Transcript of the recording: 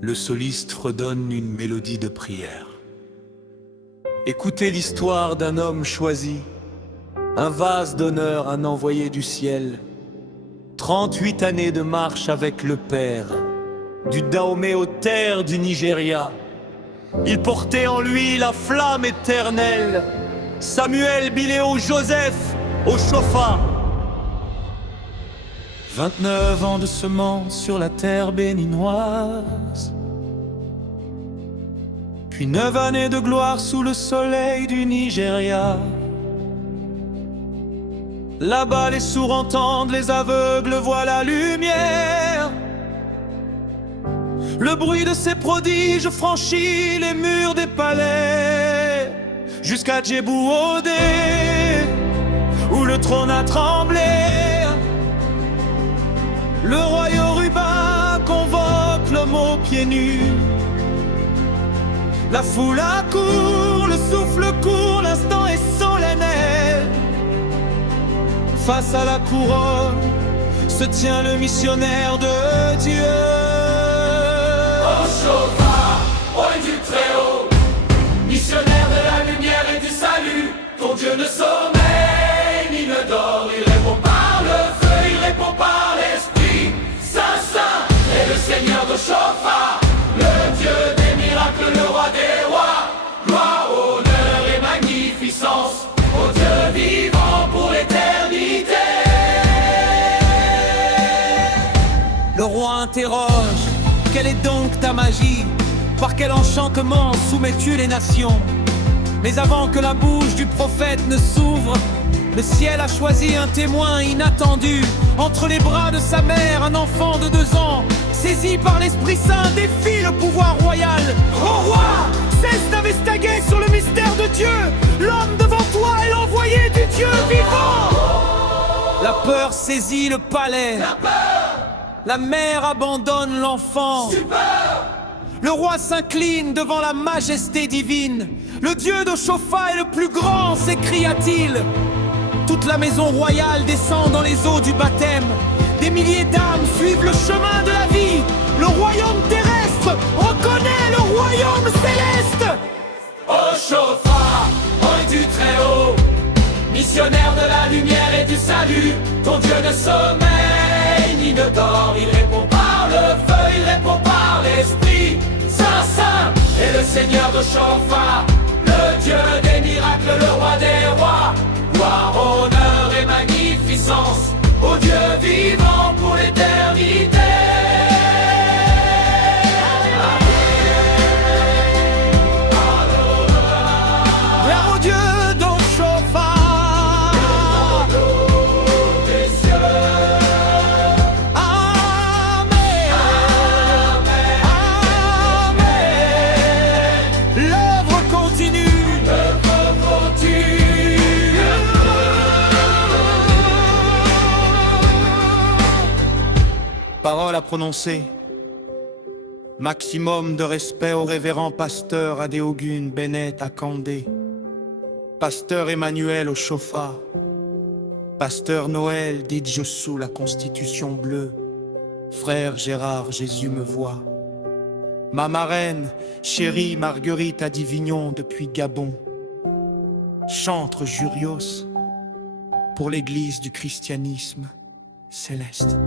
le soliste fredonne une mélodie de prière. Écoutez l'histoire d'un homme choisi, un vase d'honneur, un envoyé du ciel. 38 années de marche avec le Père, du Dahomey aux terres du Nigeria. Il portait en lui la flamme éternelle. Samuel Biléo Joseph au Chofa. 29 ans de semences sur la terre béninoise, puis 9 années de gloire sous le soleil du Nigeria. Là-bas les sourds entendent, les aveugles voient la lumière. Le bruit de ces prodiges franchit les murs des palais, jusqu'à Djebou-Odé, où le trône a tremblé. Le roi Yoruba convoque l'homme aux pieds nus. La foule accourt, le souffle court, l'instant est solennel. Face à la couronne se tient le missionnaire de Dieu. Au Chofa, roi du Très-Haut, missionnaire de la lumière et du salut, ton Dieu ne sommeille ni ne dort, il répond par le feu, il répond par l'Esprit Saint, Saint, et le Seigneur de Chofa, le Dieu des miracles, le roi des rois, gloire, honneur et magnificence, au Dieu vivant pour l'éternité. Le roi interroge: quelle est donc ta magie? Par quel enchantement soumets-tu les nations? Mais avant que la bouche du prophète ne s'ouvre, le ciel a choisi un témoin inattendu. Entre les bras de sa mère, un enfant de 2 ans, saisi par l'Esprit Saint, défie le pouvoir royal. Ô roi, cesse d'investiguer sur le mystère de Dieu. L'homme devant toi est l'envoyé du Dieu vivant. La peur saisit le palais. La mère abandonne l'enfant. Le roi s'incline devant la majesté divine. Le Dieu de Chofa est le plus grand, s'écria-t-il. Toute la maison royale descend dans les eaux du baptême. Des milliers d'âmes suivent le chemin de la vie. Le royaume terrestre reconnaît le royaume céleste. Au Chofa, roi du Très-Haut, missionnaire de la lumière et du salut, ton Dieu ne sommeille ni ne dort, il répond par le feu, il répond par l'Esprit Saint, Saint, et le Seigneur de Chofa, le Dieu des miracles, le roi des rois, gloire, honneur et magnificence, au Dieu vivant pour l'éternité. Gloire au Dieu d'Au Chofa. Des cieux. Amen. Amen. L'œuvre continue. Parole à prononcer. Maximum de respect au révérend pasteur Adéogun Bennett Akandé, pasteur Emmanuel au Chofa, pasteur Noël Didjossou la Constitution bleue, frère Gérard Jésus me voit, ma marraine chérie Marguerite à Divignon depuis Gabon, chantre Jurios pour l'église du christianisme céleste.